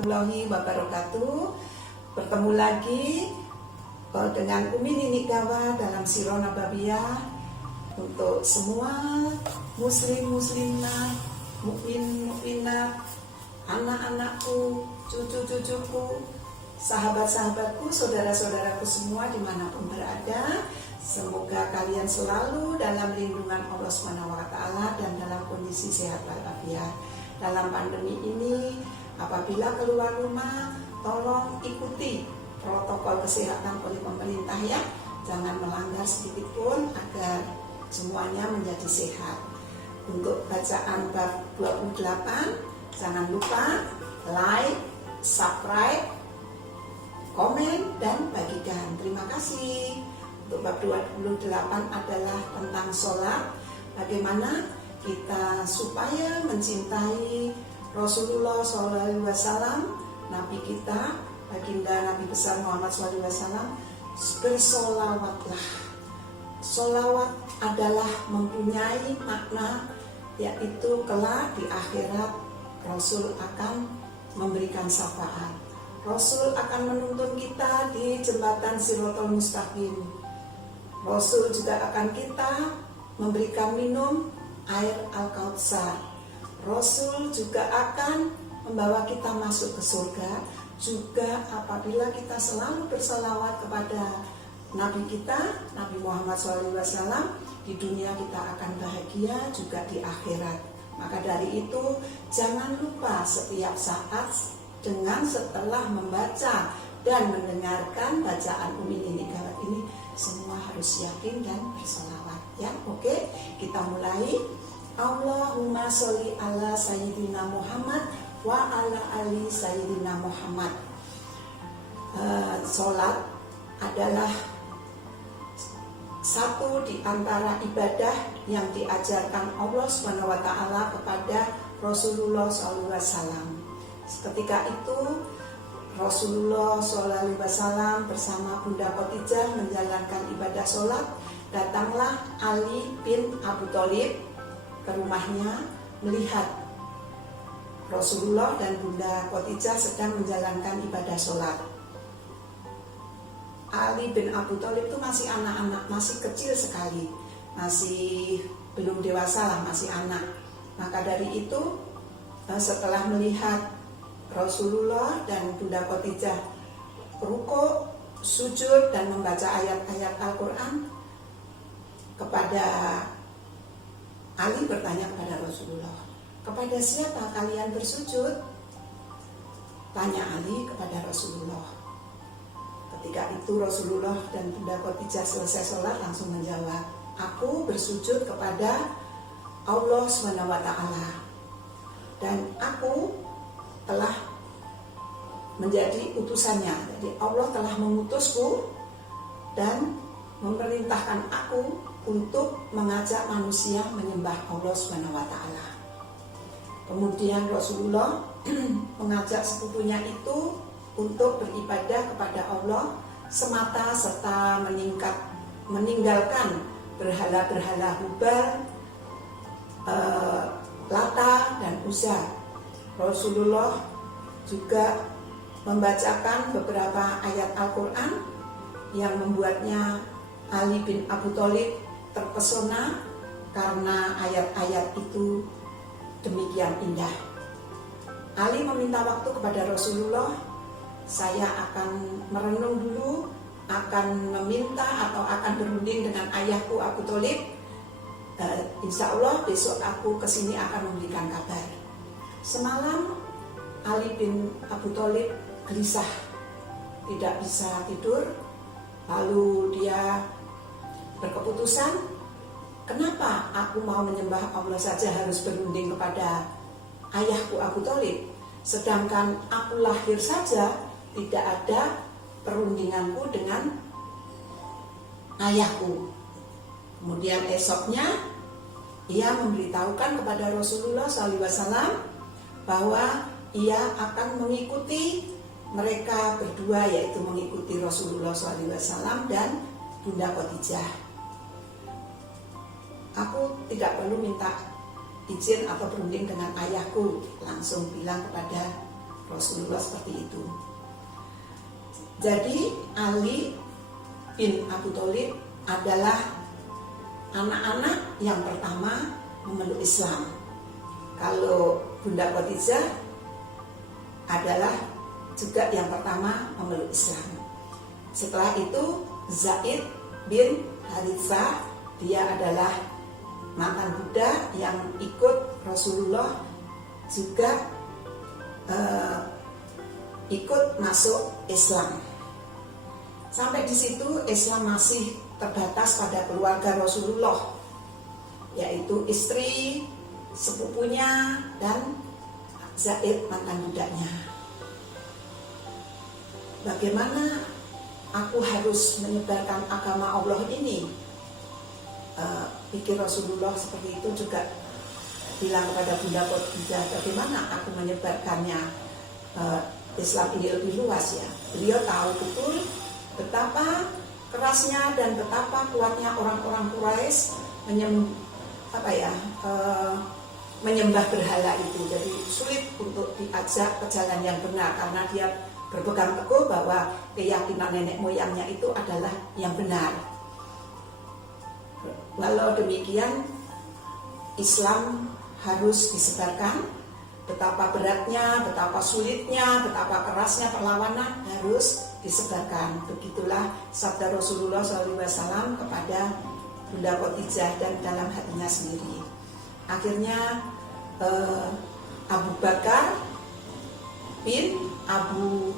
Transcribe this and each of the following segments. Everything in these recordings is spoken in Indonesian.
warahmatullahi wabarakatuh. Bertemu lagi dengan Umi Nini Gawa dalam Sirah Nabawiyah untuk semua muslim-muslimah, mukmin-mukminat, anak-anakku, cucu-cucuku, sahabat-sahabatku, saudara-saudaraku semua dimanapun berada. Semoga kalian selalu dalam lindungan Allah SWT dan dalam kondisi sehat walafiat. Dalam pandemi ini, apabila keluar rumah, tolong ikuti protokol kesehatan oleh pemerintah ya. Jangan melanggar sedikit pun agar semuanya menjadi sehat. Untuk bacaan bab 28, jangan lupa like, subscribe, komen, dan bagikan. Terima kasih. Untuk bab 28 adalah tentang sholat. Bagaimana kita supaya mencintai Rasulullah SAW, Nabi kita, baginda Nabi besar Muhammad SAW. Bersolawatlah. Solawat adalah mempunyai makna, yaitu kelak di akhirat Rasul akan memberikan syafaat. Rasul akan menuntun kita di jembatan Shiratal Mustaqim. Rasul juga akan kita memberikan minum air Al-Kautsar. Rasul juga akan membawa kita masuk ke surga. Juga apabila kita selalu bersalawat kepada Nabi kita, Nabi Muhammad SAW, di dunia kita akan bahagia, juga di akhirat. Maka dari itu jangan lupa setiap saat dengan setelah membaca dan mendengarkan bacaan Umi Nini Gawa ini, semua harus yakin dan bersalawat ya. Oke, kita mulai. Allahumma sholli ala sayyidina Muhammad wa ala ali sayyidina Muhammad. Sholat adalah satu di antara ibadah yang diajarkan Allah SWT kepada Rasulullah SAW. Ketika itu Rasulullah SAW bersama Bunda Khadijah menjalankan ibadah sholat. Datanglah Ali bin Abu Thalib ke rumahnya melihat Rasulullah dan Bunda Khadijah sedang menjalankan ibadah sholat. Ali bin Abu Thalib itu masih anak-anak, masih kecil sekali, masih belum dewasa lah, masih anak. Maka dari itu setelah melihat Rasulullah dan Bunda Khadijah rukuk, sujud dan membaca ayat-ayat Al-Quran, kepada Ali bertanya kepada Rasulullah, kepada siapa kalian bersujud? Tanya Ali kepada Rasulullah. Ketika itu Rasulullah dan Bunda Khadijah selesai sholat langsung menjawab, aku bersujud kepada Allah SWT, dan aku telah menjadi utusannya. Jadi Allah telah mengutusku dan memerintahkan aku untuk mengajak manusia menyembah Allah SWT. Kemudian Rasulullah mengajak sepupunya itu untuk beribadah kepada Allah semata serta meninggalkan berhala-berhala Hubal, Lata dan Uzza. Rasulullah juga membacakan beberapa ayat Al-Quran yang membuatnya Ali bin Abu Thalib terpesona karena ayat-ayat itu demikian indah. Ali meminta waktu kepada Rasulullah, saya akan merenung dulu, akan meminta atau akan berunding dengan ayahku Abu Thalib. Insya Allah besok aku kesini akan memberikan kabar. Semalam Ali bin Abu Thalib gelisah, tidak bisa tidur. Lalu dia berkeputusan, kenapa aku mau menyembah Allah saja harus berunding kepada ayahku Abu Thalib, sedangkan aku lahir saja tidak ada perundinganku dengan ayahku. Kemudian esoknya ia memberitahukan kepada Rasulullah SAW bahwa ia akan mengikuti mereka berdua, yaitu mengikuti Rasulullah SAW dan Bunda Khadijah. Aku tidak perlu minta izin atau berunding dengan ayahku, langsung bilang kepada Rasulullah seperti itu. Jadi Ali bin Abi Thalib adalah anak-anak yang pertama memeluk Islam. Kalau Bunda Khadijah adalah juga yang pertama memeluk Islam. Setelah itu Zaid bin Harithah, dia adalah mantan budak yang ikut Rasulullah, juga ikut masuk Islam. Sampai di situ Islam masih terbatas pada keluarga Rasulullah, yaitu istri, sepupunya, dan Zaid mantan budaknya. Bagaimana aku harus menyebarkan agama Allah ini? Pikir Rasulullah seperti itu juga bilang kepada Bunda Khadijah, bagaimana aku menyebarkannya Islam ini lebih luas ya. Beliau tahu betul betapa kerasnya dan betapa kuatnya orang-orang Quraisy menyembah berhala itu. Jadi sulit untuk diajak ke jalan yang benar karena dia berpegang teguh bahwa keyakinan nenek moyangnya itu adalah yang benar. Walau demikian, Islam harus disebarkan. Betapa beratnya, betapa sulitnya, betapa kerasnya perlawanan harus disebarkan. Begitulah sabda Rasulullah SAW kepada Bunda Khadijah dan dalam hatinya sendiri. Akhirnya Abu Bakar bin Abu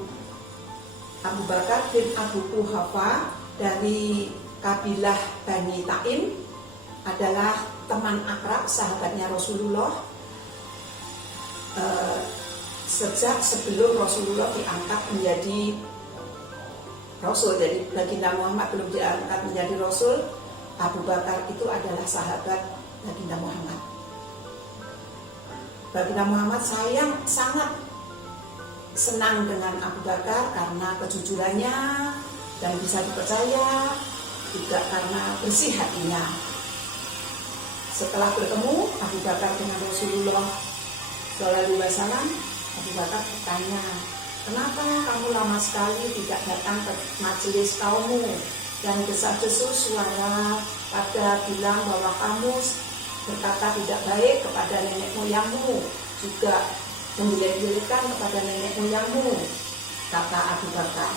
Quhafa dari kabilah Bani Taim adalah teman akrab sahabatnya Rasulullah sejak sebelum Rasulullah diangkat menjadi Rasul. Jadi baginda Muhammad belum diangkat menjadi Rasul, Abu Bakar itu adalah sahabat baginda Muhammad. Baginda Muhammad sangat senang dengan Abu Bakar karena kejujurannya dan bisa dipercaya, juga karena bersih hatinya. Setelah bertemu Abu Bakar dengan Rasulullah SAW, Abu Bakar bertanya, kenapa kamu lama sekali tidak datang ke majelis kaummu? Dan desas-desus suara pada bilang bahwa kamu berkata tidak baik kepada nenek moyangmu, juga menjelek-jelekan kepada nenek moyangmu, kata Abu Bakar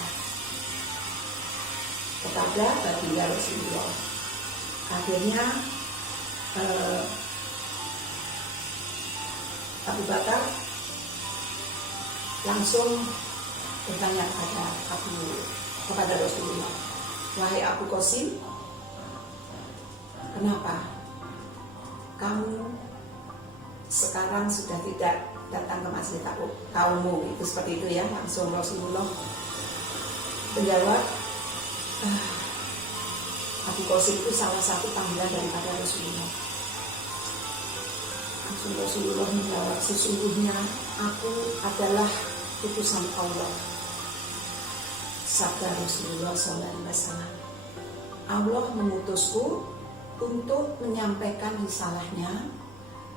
kepada baginda Rasulullah. Akhirnya Abu Bakar langsung bertanya kepada Rasulullah, wahai Abu Qasim, kenapa kamu sekarang sudah tidak datang ke masjid kaummu? Itu seperti itu ya. Langsung Rasulullah menjawab, Abu Qasim itu salah satu panggilan daripada Rasulullah. Langsung Rasulullah menjawab, sesungguhnya aku adalah utusan Allah. Sabda Rasulullah SAW, Allah mengutusku untuk menyampaikan risalahnya.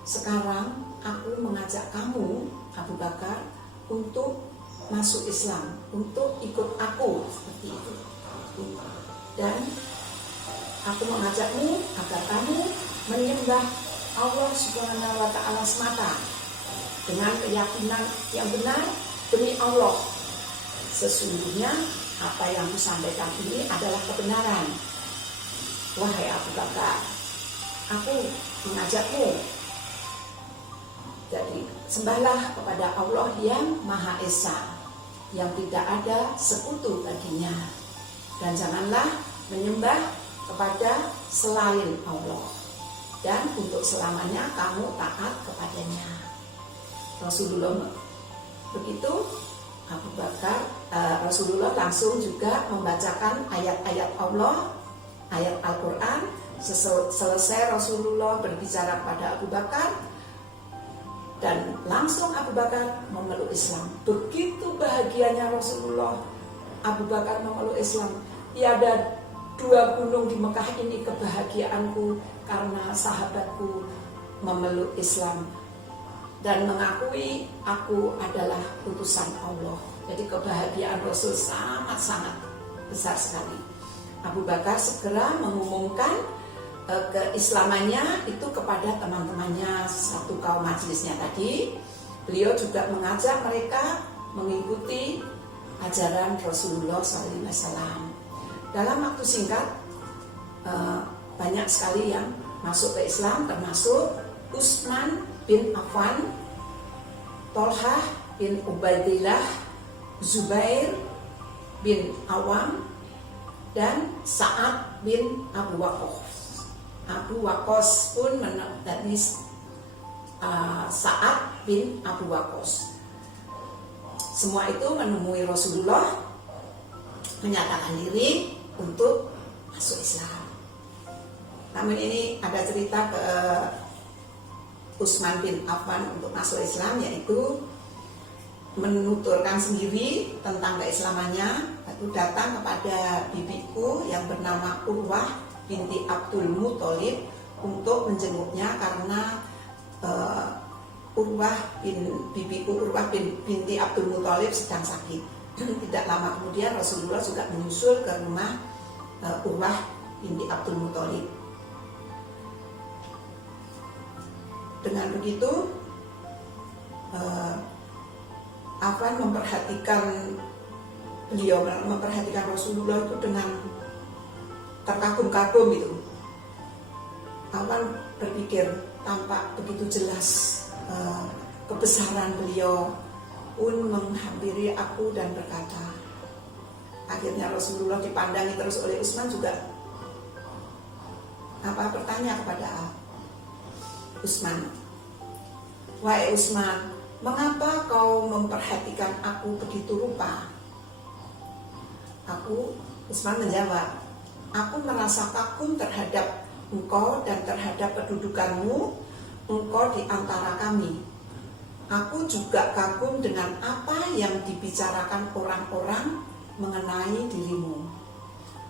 Sekarang aku mengajak kamu, Abu Bakar, untuk masuk Islam, untuk ikut aku, seperti itu. Dan aku mengajakmu agar kamu menyembah Allah Subhanahu wa Ta'ala semata dengan keyakinan yang benar demi Allah. Sesungguhnya apa yang disampaikan ini adalah kebenaran. Wahai Abu Bakar, aku mengajakmu. Jadi sembahlah kepada Allah yang Maha Esa, yang tidak ada sekutu baginya, dan janganlah menyembah kepada selain Allah, dan untuk selamanya kamu taat kepadanya. Rasulullah begitu, Abu Bakar, Rasulullah langsung juga membacakan ayat-ayat Allah, ayat Al-Quran. Selesai Rasulullah berbicara pada Abu Bakar, dan langsung Abu Bakar memeluk Islam. Begitu bahagianya Rasulullah, Abu Bakar memeluk Islam. Tiada dua gunung di Mekah ini kebahagiaanku karena sahabatku memeluk Islam. dan mengakui aku adalah utusan Allah. Jadi kebahagiaan Rasul sangat-sangat besar sekali. Abu Bakar segera mengumumkan keislamannya itu kepada teman-temannya satu kaum majelisnya tadi. Beliau juga mengajak mereka mengikuti ajaran Rasulullah SAW. Dalam waktu singkat banyak sekali yang masuk ke Islam, termasuk Utsman bin Affan, Tolhah bin Ubaidillah, Zubair bin Awam, dan Sa'ad bin Abu Waqqas. Abu Waqqas pun dari Sa'ad bin Abu Waqqas. Semua itu menemui Rasulullah, menyatakan diri untuk masuk Islam. Namun ini ada cerita ke Utsman bin Affan untuk masuk Islam, yaitu menuturkan sendiri tentang keislamannya. Aku datang kepada bibiku yang bernama Urwah binti Abdul Muthalib untuk menjenguknya karena bibiku Urwah binti Abdul Muthalib sedang sakit. Tidak lama kemudian Rasulullah juga menyusul ke rumah Urwah binti Abdul Muthalib. Dengan begitu Affan memperhatikan Rasulullah itu dengan terkagum-kagum itu. Affan berpikir tampak begitu jelas kebesaran beliau, pun menghampiri aku dan berkata. Akhirnya Rasulullah dipandangi terus oleh Utsman juga bertanya kepada Utsman, "Wahai Utsman, mengapa kau memperhatikan aku begitu rupa?" Utsman menjawab, "Aku merasa kagum terhadap engkau dan terhadap kedudukanmu, engkau di antara kami. Aku juga kagum dengan apa yang dibicarakan orang-orang mengenai dirimu."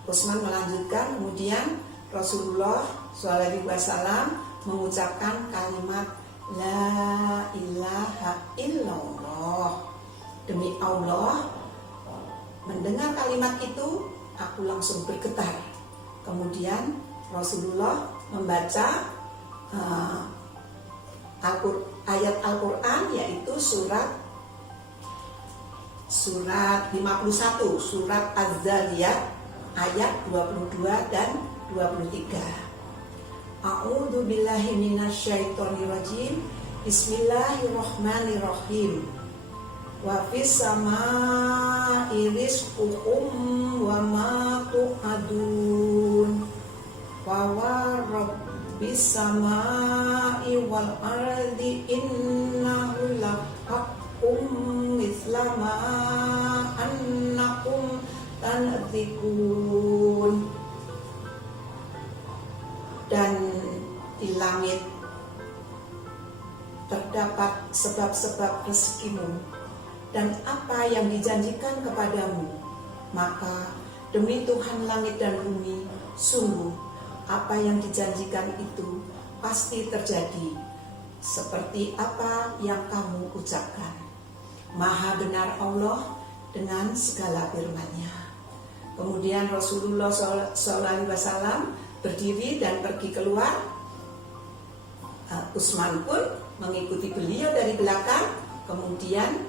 Utsman melanjutkan, kemudian Rasulullah SAW mengucapkan kalimat La ilaha illallah. Demi Allah, mendengar kalimat itu aku langsung bergetar. Kemudian Rasulullah membaca ayat Al-Quran, yaitu surat 51, surat Az-Zariyat ayat 22 dan 23. A'udzu billahi minasyaitonir rajim. Bismillahirrahmanirrahim. Wa fis samaa'i rizqukum wa ma tu'adun. Wa rabbis samaa'i wal ardi innahu lahaqqum mithla ma annakum tanzikun. Dan di langit terdapat sebab-sebab rezekimu dan apa yang dijanjikan kepadamu. Maka demi Tuhan langit dan bumi, sungguh apa yang dijanjikan itu pasti terjadi seperti apa yang kamu ucapkan. Maha benar Allah dengan segala firman-Nya. Kemudian Rasulullah SAW berdiri dan pergi keluar. Utsman pun mengikuti beliau dari belakang. Kemudian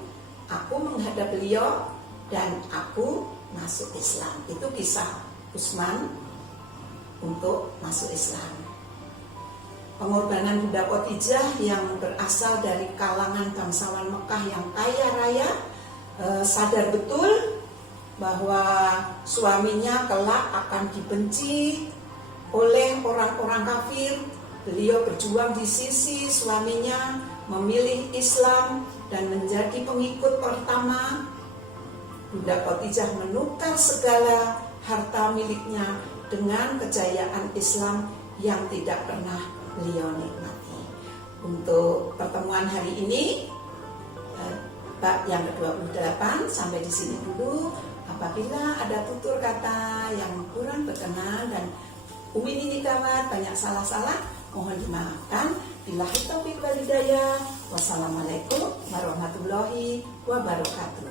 aku menghadap beliau dan aku masuk Islam. Itu kisah Utsman untuk masuk Islam. Pengorbanan Bunda Khadijah yang berasal dari kalangan bangsawan Mekah yang kaya raya, sadar betul bahwa suaminya kelak akan dibenci oleh orang-orang kafir. Beliau berjuang di sisi suaminya, memilih Islam dan menjadi pengikut pertama. Bunda Khadijah menukar segala harta miliknya dengan kejayaan Islam yang tidak pernah beliau nikmati. Untuk pertemuan hari ini, bab yang ke-28 sampai di sini dulu. Apabila ada tutur kata yang kurang berkenan dan Umi Nini Kawat banyak salah-salah, Mohon dimaafkan. Billahi taufiq wal hidayah. Wassalamualaikum warahmatullahi wabarakatuh.